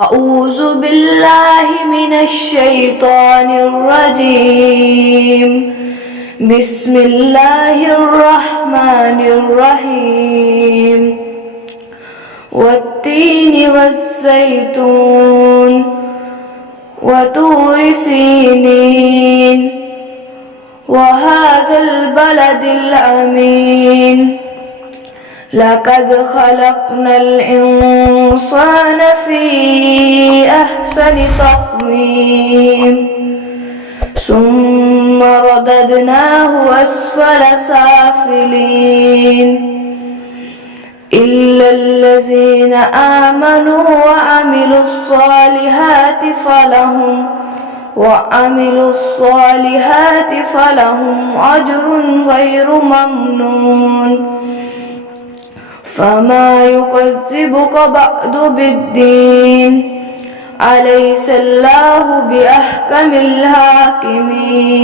أعوذ بالله من الشيطان الرجيم. بسم الله الرحمن الرحيم. والتين والزيتون وطور سينين وهذا البلد الأمين. لقد خلقنا الإنسان في أحسن تقويم ثم رددناه أسفل سافلين إلا الذين آمنوا وعملوا الصالحات فلهم أجر غير ممنون. فما يكذبك بعد بالدين؟ أليس الله بأحكم الحاكمين؟